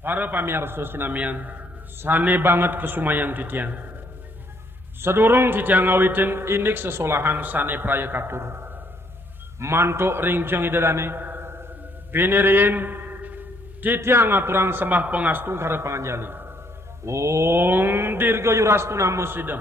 Para pamirsa sinamian, sane banget kesumayan titiang. Sedurung titiang ngawitin inik sesolahan sane praya katur. Mantuk ring jeng idalane, piniriin titiang ngaturan sembah pengastung kare panganjali. Om dirga yurastuna musidam.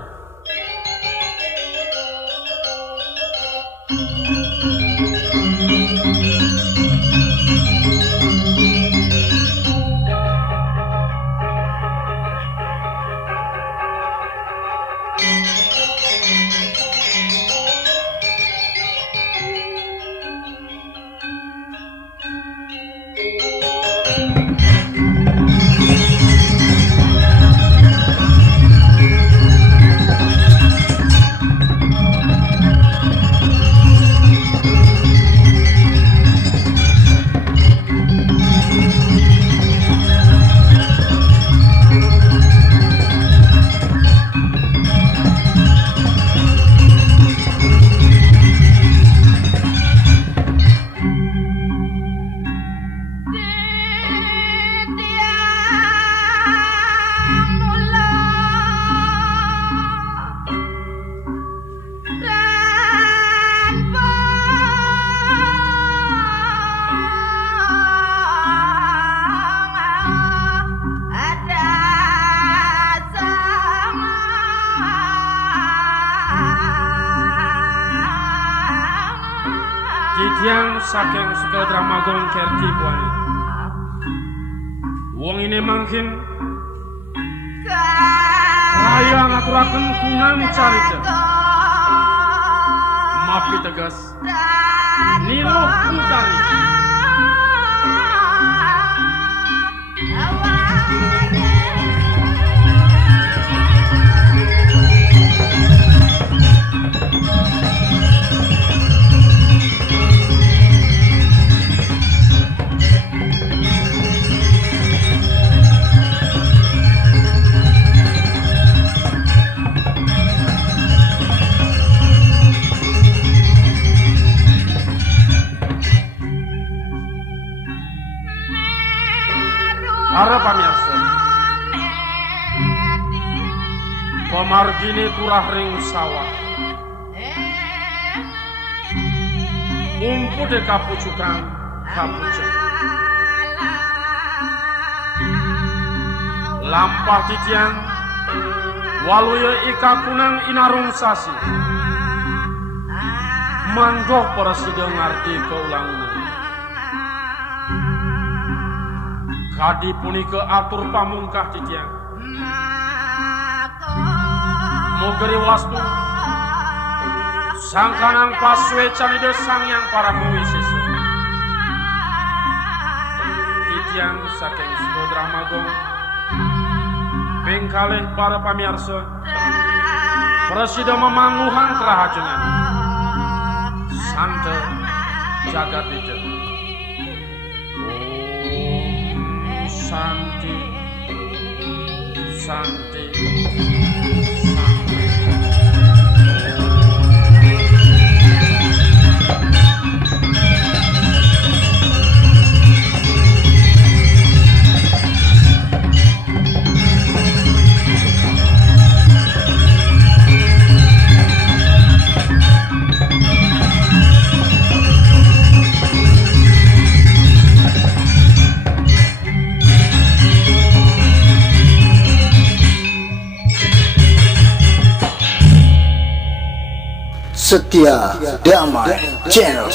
Titiang saking Sukadramagon kerti buani. Wong ini mangkin raya ngaturaken kunang carita. Mapi tegas Nilo Utari. Para pamirsa, pemargine turah ring sawah, umpu de kapucukan kapucuk, lampah titiang, waluya ika kunang inarung sasi, mandoh para sidang ngarti keulangan. Kadi punika atur pamungkah titiang. Mogeri wastu sangkanang paswe canide sang yang para muwisisa. Titiang saking Sukadramagon pengkalih para pamirsa presida memangluhan kerahajengan sante jagat dite. Santi, Santi, Setia Damai Channel.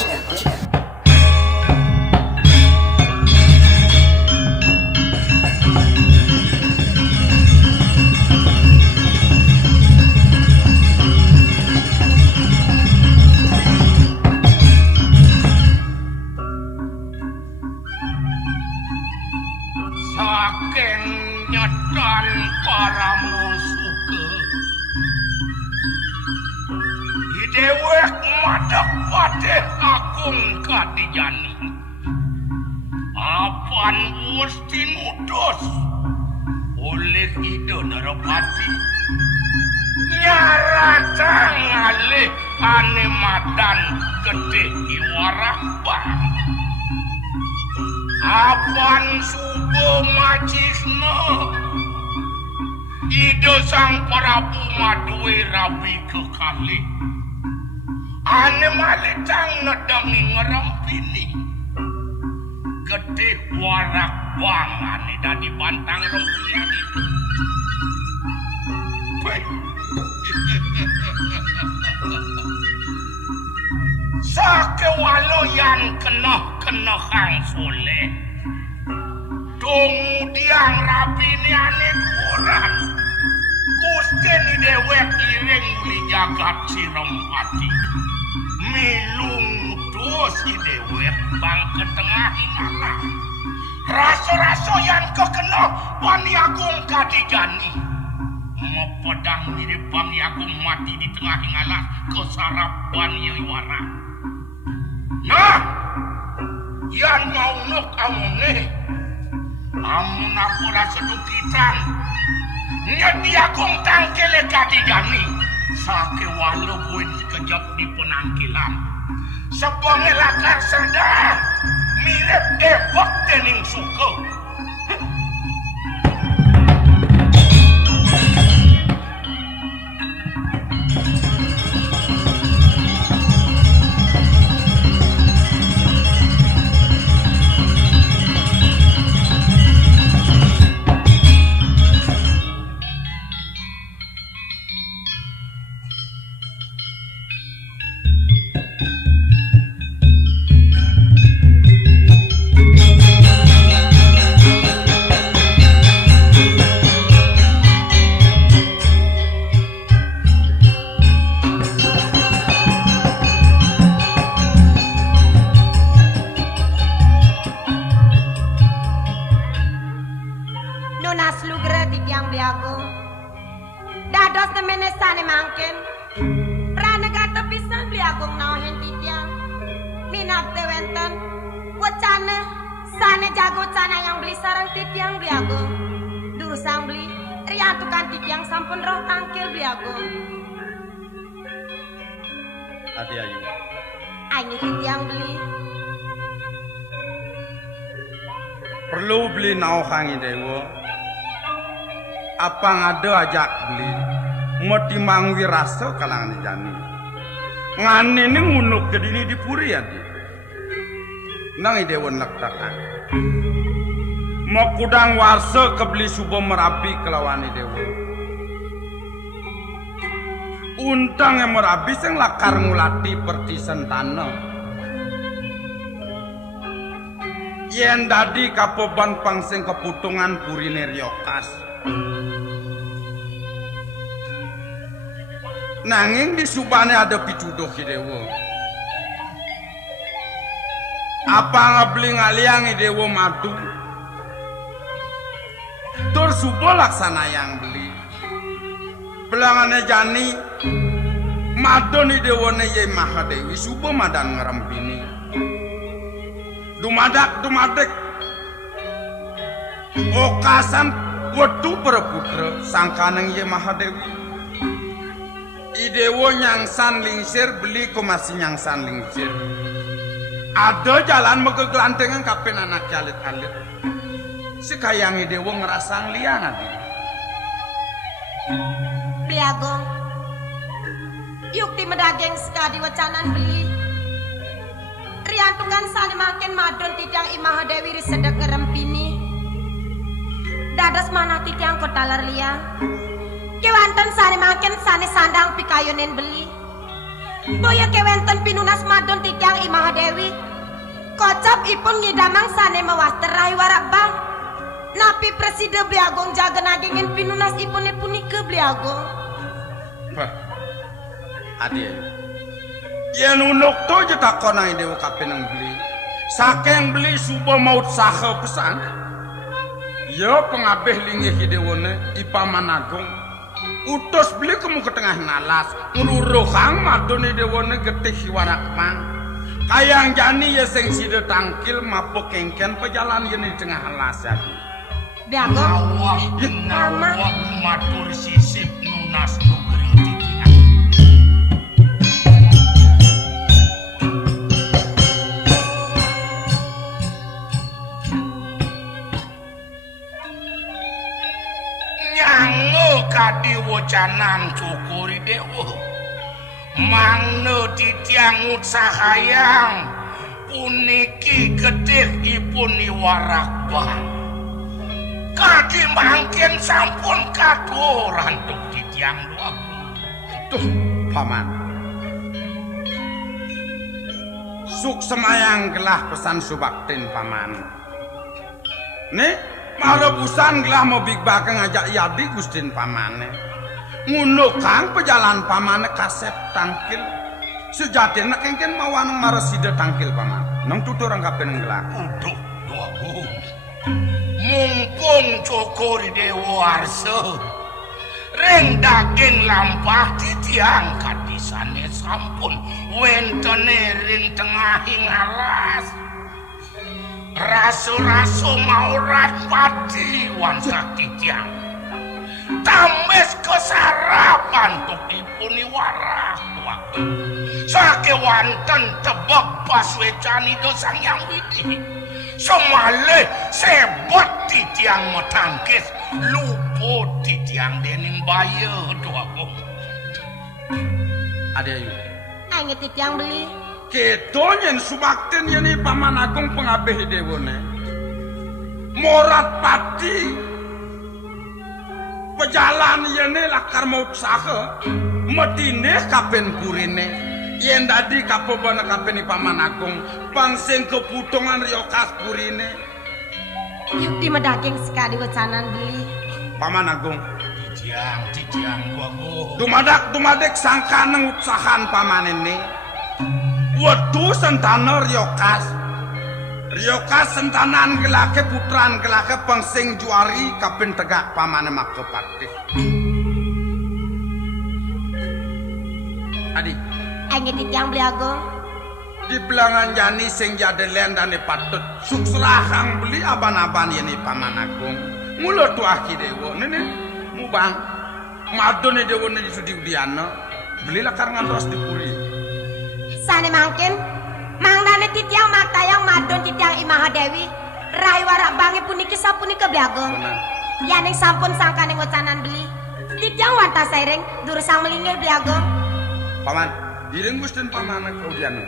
Saking nyedan para musuh dewek madak patih agung kadijani apan Gusti nudos oleh Ida Narapati nyaracang alih ane madan gede iwarah bang Apan subo macisna ide sang Prabu maduwe rabi kekalih ane malitang nedangi ngerempini gede warak bangane dadi bantang rempian itu sake walo yang kena kang soleh kemudian rabini ane kurang Gusti ni dewek iring li jagat Cirempati milung dos si dewek bang ke tengah inalah raso-raso yang kekena Bani Agung kadijani mepedang diri Bani Agung mati di tengah inalah kesarap Bani Yewara nah yang mau nuk amune amun apura sedukitan nyedi Agung tangkele kadijani sake walau buin kejap di penangkilan sebonge lakar sedang mirip ebok tening suku Adi Ayu. Ayo yang beli. Perlu beli nauhangi dewo. Apa ngado ajak beli. Moti mangwi rasa kalangan jani. Ngane ni ngunuk ke dini di puri adi. Nang dewo nak takan. Mau kudang warsa kebeli subuh merapi kelawani dewo. Untang yang merabis yang lakar ngulati perti sentana yen dadi kapoban pangsing keputungan purine riokas nanging di subane ada picudoh dewa apa ngabeli ngaliang dewa madu tur subo laksana yang beli belangane jani madoni dewane Yai Mahadewi subo madang ngerempini dumadek okasan wetu pereputra sangkaneng Yai Mahadewi idewo nyangsan lingsir beli ko masih nyangsan lingsir ada jalan megegelantengan kapen anak jalit-alit sekayang idewo ngerasang liang adi Priagong, yukti medageng sekadi wacanan beli. Riantungan sani makin madon titiang Imah Dewi risedek ngerempini. Dadas mana titiang kota lerliang. Kewanten sani makin sani sandang pikayonen beli. Boya kewanten pinunas madon titiang Imah Dewi. Kocap ipun ngidamang sani mewasterai warak bang. Napi preside Bliagong jaga nagingin pinunas ipune punike Bliagong. Wah, adi yen unuk to jetakona dewa kapeneng beli. Saking beli subuh maut saha pesan. Ya pengabeh linggih dewane Ipaman Agung. Utus beli kemu ke tengah nalas. Ngururuhang madone dewane getih warak mang. Kayang jani ya sing sida tangkil mapuk kengken pejalan yen di tengah alas adi. Bliagong, nawak matur sisip nunas nugeri titian. pacanan cukuri dewa mangno titiang utsahayang puniki gedehipun iwarak bang kadi mangken sampun kadoran tuk titiang luaku tuh paman suk semayang gelah pesan subaktin paman nih marebusan gelah mau big bakeng ngajak yadi gustin pamane nguno kang pejalan pamane kasep tangkil sejatina kengken mawanang mareside tangkil paman nang tutur anggapen gelah uduh doaku mumpung cokori dewa arsa reng daging lampah titiang kadisane sampun wentene ring tengahing alas raso-raso maurat pati wansak titiang tames kesarapan tuk ipuni warah sake wanten tebak paswecani dosang yang widi somale sebot titiang metangkis luput titiang dening baye doaku ada yuk Aing titiang beli. ketonyen subakten yeni paman agung pengabeh dewone morat pati pejalan yeni lakar mau usaha medine kapen kurine yen dadi kapobana kapeni paman agung pangsing keputungan riokas kurine Yukti medaging sekali wacanan beli. paman agung titiang doaku dumadek sangka neng usahan paman ini wetu sentana riokas sentanan gelake putran gelake pangsing juari kapin tegak pamane makepati adi Aing titiang beli agung. di belangan jani sing jadelen dane patut sukserahang beli aban-aban yeni paman agung mulo tu aki dewo nene mubang madone dewo ne disudi udiana beli lakar ngantros dipuri Sane mangkin mangdane titiang maktayang madon titiang Imaha Dewi rai warak bangi puniki sapunika beli agung. benar Yaning sampun sangkaning wacanan beli. Titiang wanta sereng durusang melingir beli agung. paman iring gustin paman kaudiana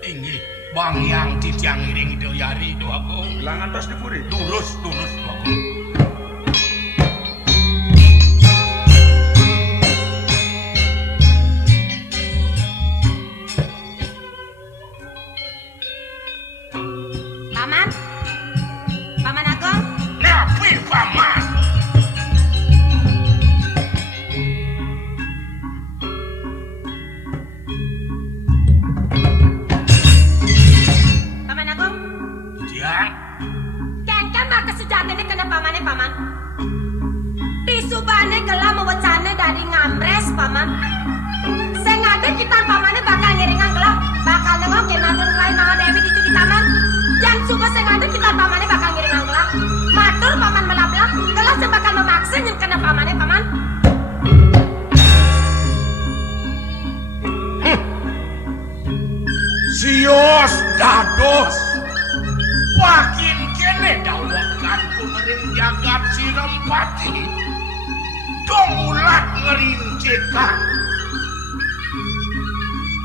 inggih bang yang titiang iring doyari doaku belangan tos dipuri lurus doaku Paman agung. napi paman Paman agung. titiang Kengken maka sejatine kena pamane paman. Disubane gelah mewacane dari ngambres paman. Sing ngade kita pamane bakal ngiringan gelah bakal nengok kenadun lain Maha Dewi di tuki taman. Yang suba sing ngade kita pamane bakal ngiringan gelah. Matur paman melablah gelah sing bakal memaksa yang kena pamane paman. sios dados wakin kene dawakan kunerin jagat sirempati dong ulat ngerincikan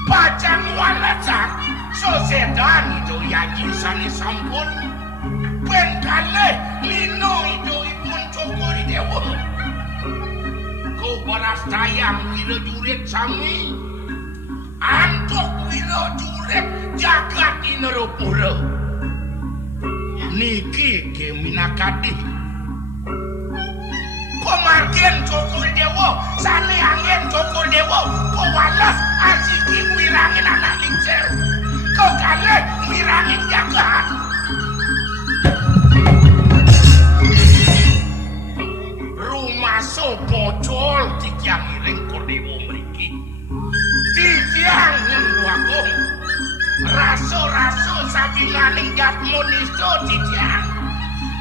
pacan walacan sosedan itu yaji sani sampun bengkale lino itu ipun cokori dewa kau baras tayang wira jurit sami antuk wira jurit jagat inerupura niki ke minakadi pemargen cokor dewa sane angin cokor dewa pewalas asiki wirangin anak lingser kau kale wirangin jagat rumah sopocol titiang iring kordewo meriki titiang nyenduagung raso-raso sabinganing jatmun iso titiang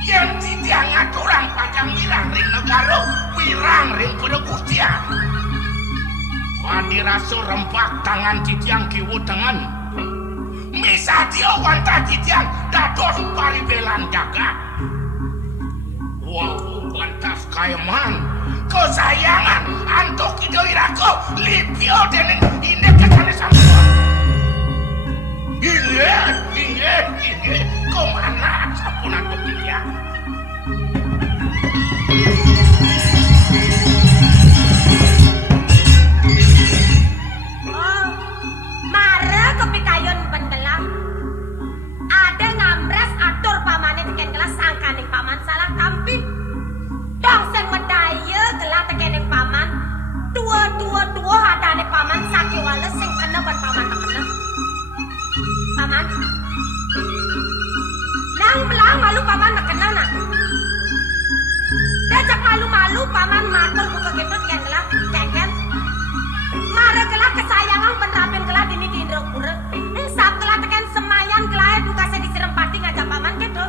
yang titiang aturang pajang wirang ring negara wirang ring penegustian wadi raso rempak tangan titiang kiwu tangan misa dia wanta titiang dados paribelan jagat wow pantas kayaman kesayangan antuk Kido Irako Lipio dening indek kecane sampun. Inge komana sampun antuk Titiang. Oh, mare kepikayon pendelang. Ada ngambres atur pamane teken gelas sangkaning paman salah kampi. Dong sing medaya gelah tekening paman. Tua hadane paman sakiwale sing kena ban paman tak kena. Paman. Nang belang malu paman tak kena nak. Dajak malu-malu paman matur muka gitu teken gelah keken. Mare gelah kesayangan penrapin gelah dini di Indrapura. Sak gelah teken semayan gelah dukase di Serempati ngajak paman gitu.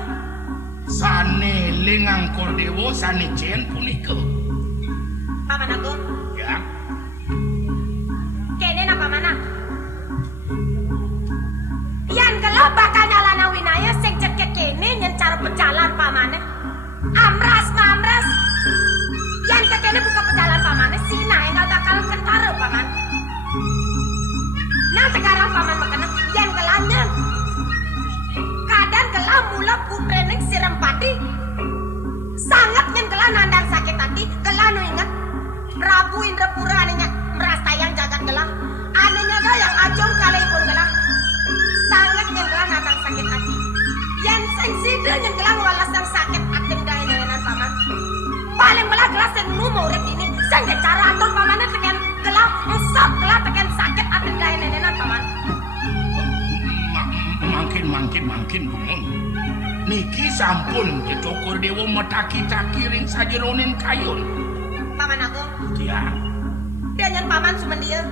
Sane lengang kordewo sane jen punika. Paman Agung. Ya. Kene na pamana. Yan gelah bakal nyalana winaya sing ceket kene nyen cara pejalan pamane. Amras. Yan kene buka pejalan pamane sina enggak bakal kentara paman. Nah sekarang paman makana yan gelanya. Kadang gelah mula putrening Serempati. Sangat nyen gelah nandang sakit hati, gelah nu ingat Prabu Indrapura anenya merasa yang jagat gelah. Anenya dah yang ajong kalaipun gelah. Sangat nyen gelah nandang sakit hati. Yang sensida nyen gelah walas yang sakit hati dahenan paman. Paling belah gelah sing numo urip ini sing cara atur pamane teken gelah esok gelah teken sakit hati dahenan paman. Mangkin gumun. Niki sampun Cokor Dewa metaki-taki ring sajeronin kayun. Paman Agung. Ya. Danyen paman sumendia.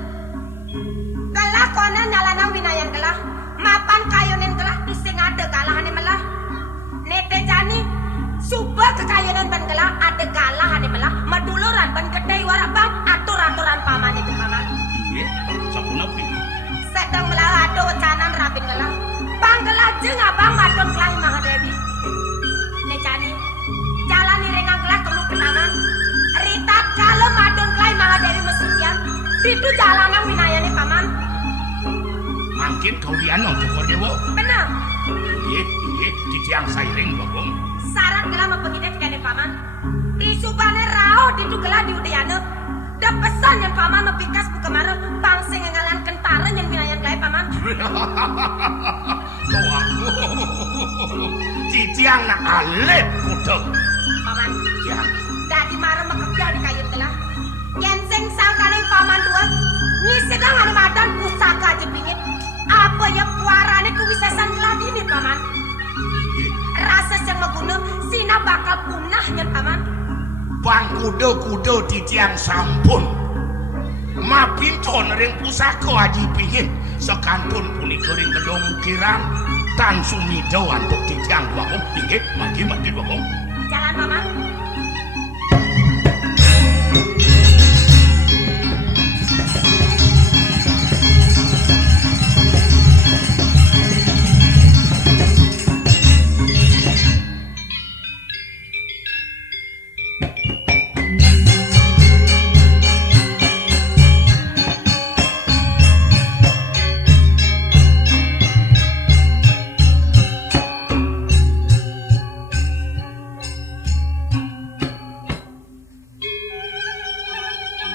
Gelah kona nyalana winayang gelah. Mapan kayunin gelah ising ada galahane melah. Nete jani suba kekayunan ban gelah ada galahane melah. Maduluran ban kedai warabang atur-aturan paman itu paman. Iya, sapuna pi. Sedang melah ada wacanan rapin gelah. Panggelah jeung abang madon kelah Mahadewi. Necani jalan irengang gelah kelu kenaman. Rita kalau madon kelah Mahadewi mesucian. Itu jalanan winayane paman. Mangkin kau diano Cokor Dewa. Benar. Iya, titiang sairing bagong. Saran gelah mepengide kene paman. Isubane rao ditu gelah di Udayana. Da pesan yang paman mepikas bu kemara bangsa ngalan kentara yang wilayah gelah paman. Titiang nak alit kudu. Paman. Ya. Dadi mara mekebya di kayu gelah. Yen sing sangkaning paman dua nyisedang anu madan pusaka jepingit. Apa ya puarane kuwisesan gelah dini paman. Rasa yang meguna sina bakal punah nyen paman. Bang kuda titiang sampun. Mapinton ring pusaka aji pingin sekantun punika ring gedung kirang tan sumido antuk titiang bagong inggih magi bagong. Jalan paman.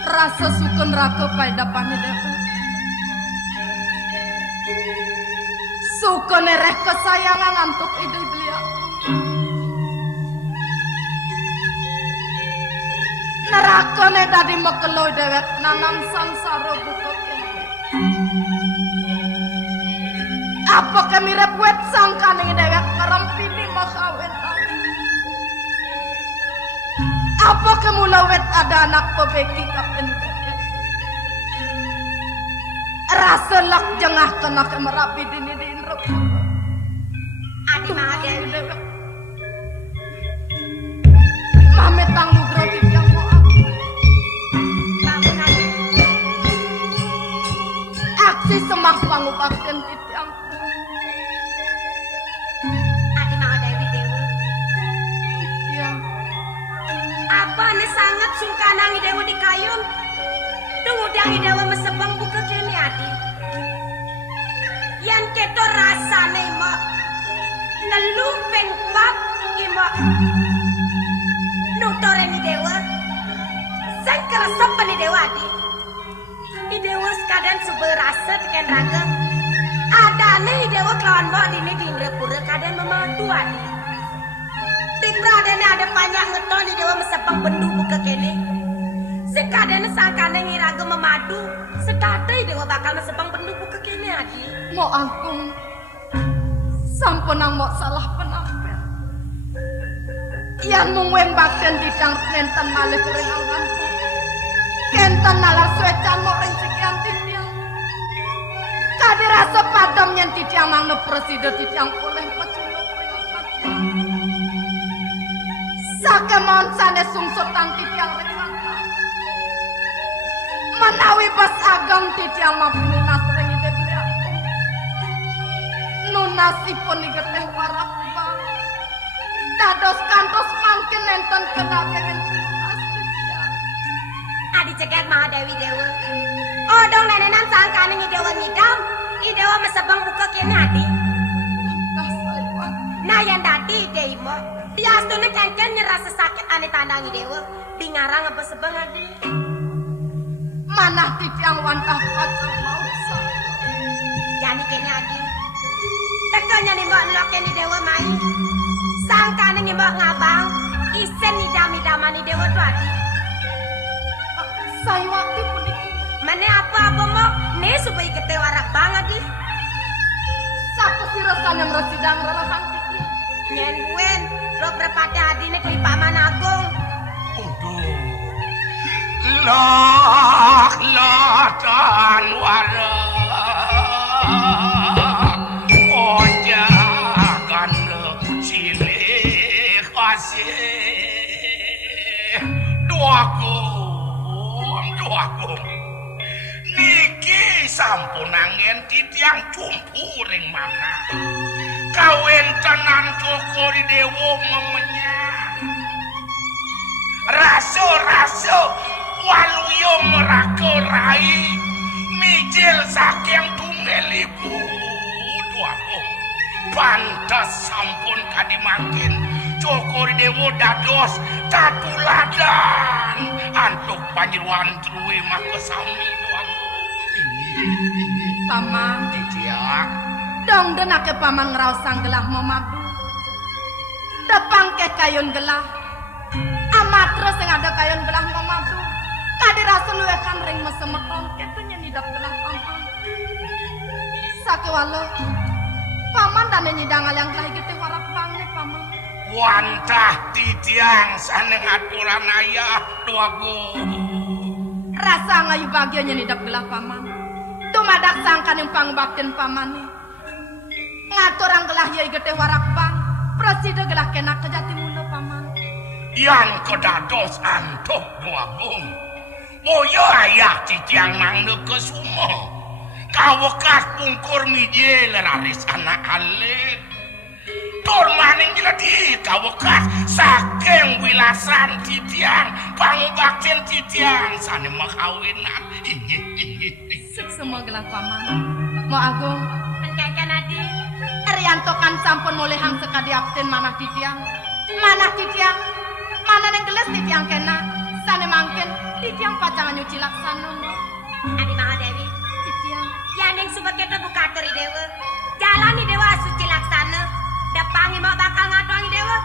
Rasa sukun raka paidapane dewe. Sukun ereh kesayangan antuk ide belia. Nerakane dadi mekeloy dewek nanang sangsara bukut ini. Apa kemirip wet sangkaning dewek ngerempini makawin aku. Apa kemula wet ada anak pebeki kapendek. Rasa lak jengah kena kemerapi dini di Indrapura. Adi Mahadewi. Mamet tang nugro yang mau aku. Bangun Adi. Aksi semak pangubakten titiang. Adi Mahadewi Dewa. Ya. Apa nih sangat sungkan tanang dewa di kayun. Tunggu dangi dewa mesebang buka kini adi. Yang keto rasane mo nelumpeng bab imo nutore ni dewa. Sang keresepan ni dewa adi. Ni dewa sekadang seberasa tekan raga. Ada nih dewa kelawan mo dini dingrepura kadang memadu adi. Di pradane ada banyak ngeton di dewa mesebang bendu buka kini. Sekadang sangkane ngiraga memadu. Sedatai dewa bakal mesebang bendu buka kini adi. Mo agung sampun ang mo salah penampil. Yan mung weng bakten didang nenten malih ring awanku. Kenten nalar suecan mo ring sikian titiang. Kadi rasa padam nyen titiang mang ne presiden titiang oleh peculuk ring awanku. Sakemon sane sungsutan titiang ring awanku. Menawi pas agam titiang mampu lunas ring ide beliau. Nunasipun igeteh warap bang. Dados kantos mangkin nenten kedakengen lunas titiang. Adi cegat Mahadewi dewa. Odong nenenan sangkane ngi dewa ngidam. I dewa mesebang buka kini adi. Kasaywan. Nah yang dadi deimo. Biasanya kengken nyerasa sakit ane tandangi dewa. Bingarang apa sebang adi. Manah titiang wantah pacang mau sa. Jani kini adi. Tekonya nih mbak ngelok ni dewa mai. Sangkane nih mbak ngabang. Isen idam-idaman ni dewa tu adi. Saya waktu puniki. Mana apa-apa mo. Nih supaya kita warak banget di. Satu sirosan yang meresidang relasan titi. Nyen buen. Lo berpati adine kelipak managung. Uduh. Lah dan wara. Ojakan cilik kasih. Doaku. Niki sampun angin titiang jumpu ring mana. Kawin tenan Joko di dewo memenyang. Raso waluyo merako rai. Mijil saking tungelibu. Doaku. Pantas sampun kadimangkin. Joko di dewo dados tatuladan. Antuk panjeruan truwe mah kesami doaku. Paman. Titiak. Dong denake paman ngerausang gelah memadu. Depang ke kayun gelah. Amat terus yang ada kayun gelah memadu. Kadi rasa luekan ring mesemeton. Ketunya nidap gelah paman. Sake walau. Paman dan nyidang yang gelah gitu warap bang nih paman. Wantah titiang saneng aturan ayah doaku. Rasa ngayu bagiannya nidap gelah paman. Tumadak sangkan yang pangbaktin paman nih. Ngatur ang gelah yai gede warak bang. Preside gelah kena kejati mulu paman. Yang kedados antuk doaku. Boyo ayah titiang nang neke sumo. Kawekas pungkur mijil laris anak alik. Tur maning jeledi kawekas saking wilasan titiang pangbaktin titiang sane makawinan. Sik semua gelah paman. Mau agung. Pencakan adi. Rianto kan sampun mulai hang sekadi absen manah titiang. Manah titiang. Mana yang geles titiang kena. Sane mangkin titiang pacangan nyuci laksana mo. Adi Mahadewi. Titiang. Yaning subat kita buka teri dewa. Jalani dewa suci laksana. Depangi mau bakal ngatongi dewa.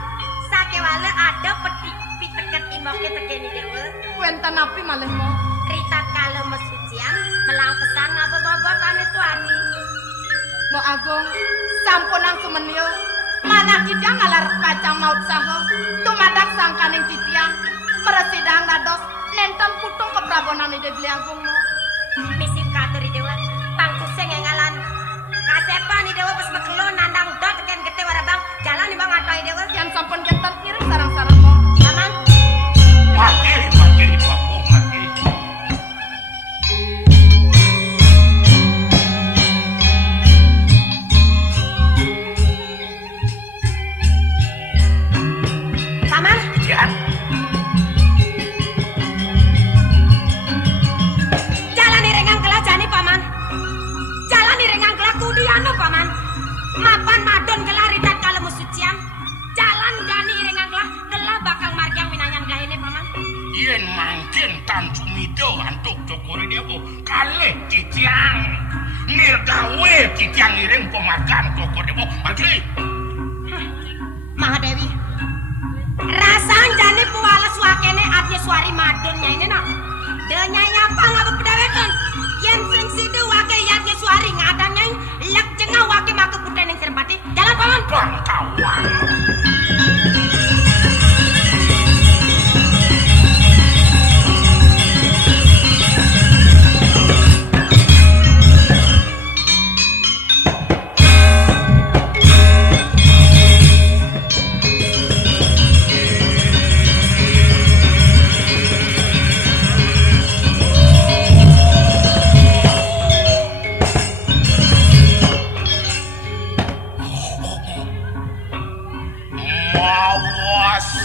Sake wale ada petik piteket imok kita kini dewa. Kuenta napi malih mo. Rita kalau mesucian melang pesan ngabobobot itu ani. Mo agung. Sampun ang sumenyo. Mana titiang ngalar pacang maut saho. Tumadak sangkaning titiang. Meresidang dados. Nenten putung keprabonan ide beli agung mo. Misi kateri dewa. Pangkuseng yang ngalan. Kasepan ni dewa pas bekelo nandang dot ken gete warabang. Jalan ni bang ngatongi dewa. Yang sampun kentan kiri sarang-sarang mo. Aman. Mati doaku mati. Paman. Titian. malih Titiang nirgawe Titiang ngiring pemakan koko dewa pergi. Mahadewi rasang jani puwales wakene adnya suari madon nyaine nak denya nyapa ngapa pedawekan yen sing sidu wake yatnya suari ngadang nyai lek jengah wake maka puten yang serempati jalan paman bangkawan.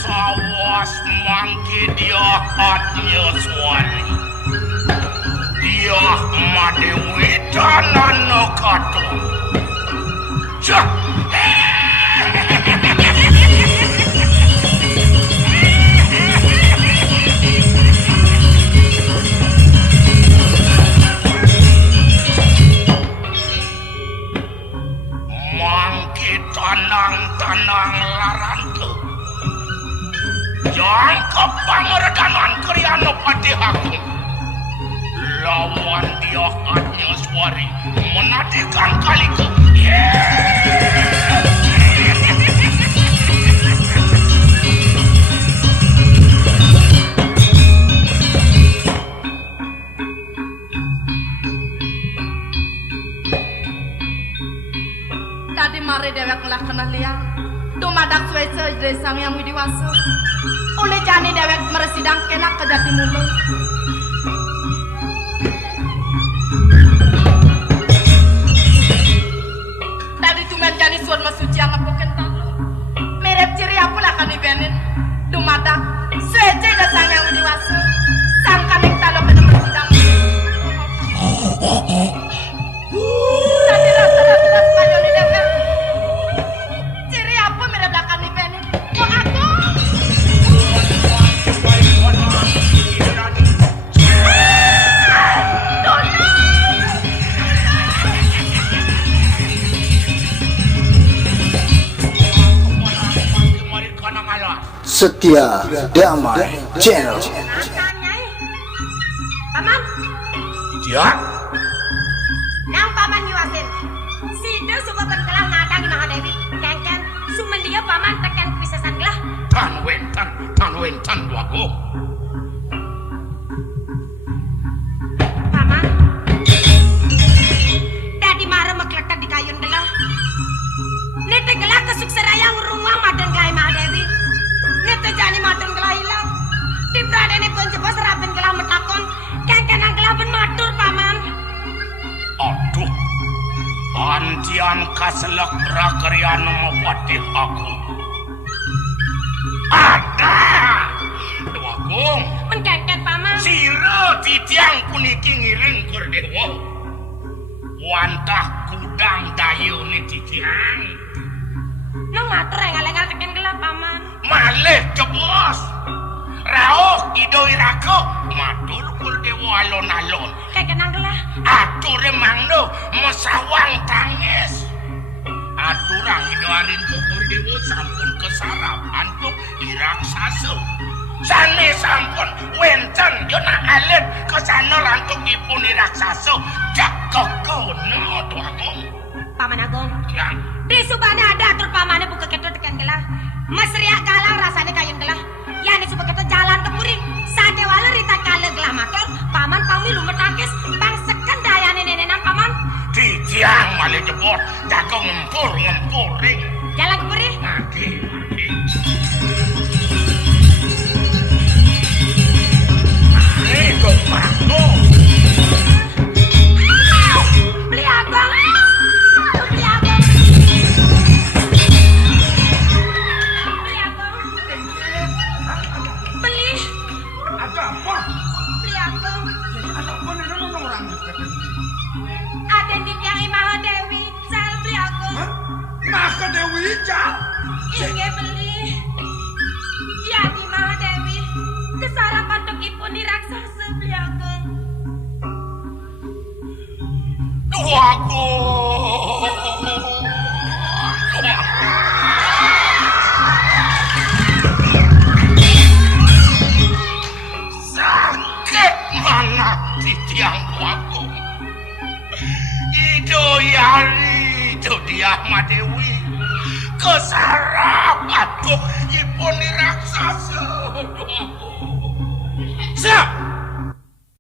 Awas mangki dia hatnya suari dia Madewi tanah kato cah mangki tanang larantu yang kepangredanan kriano Patihagung lawan dia hanya suari menadikan kali ke tadi mari dewek ngelah kenal liang dumadak suwe-suwe desang yang widiwaso oleh jani dewek meresidang kena ke Jatimulyo tadi cuma jani suan masuci yang ngepoken talo mirip ciri apa lah kan ibenin dumadak suwe-suwe desang yang widiwaso sang kaning talo kena meresidang tadi rasa-rasa kayo ni dewek Setia Damai Channel. Paman dia nang paman yuasin sido suka berkelah ngadang di Mahadewi kengken sumen dia paman tekan kepisasan gelah tan wentan duago paman tadi marah mekletak di kayun gelah nete gelah kesuk serayang ruang madang gelai Mahadewi nete jani madang gelah hilang di beradane pun coba serabin gelah metakon kengken ang gelah ben matur paman aduh antian kaselak prakarian mewati aku ada duagung menkengken paman sira Titiang puniki ngiring kur dewa wantah kudang dayu ni Titiang nang matur engal-engal teken gelah paman malih jebos rauh idoi rako matur kur dewa alon-alon kengken ang gelah ature mangno mesawang tangis aturang idoarin cukur dewa sampun kesarap antuk iraksasa sane sampun wenten yona alit kesana rantuk ipun iraksasa jak kekono tuagung paman agung ya di subana ada atur pamane buka keto tekan gelah mesriak galang rasane kayun gelah yani suka keto jalan ke puri sade wala rita kale gelah matur paman pamilu metakis bang seken dayane nenenan paman Titiang malih jebot jago ngempur ring jalan ke puri mati itu paku beli agong beli agong beli agong beli Ada apa? beli agong Ada apa nih orang? ada di tiang Mahadewi sal beli agong Maka Dewi Cal. Inge beli ya di Mahadewi kesarapan untuk ipun di raksasa beli agong Waku. Sakit mana titiang waku. Idoyari itu dia Madewi. Kesarap atuk ipun raksasa. Siap.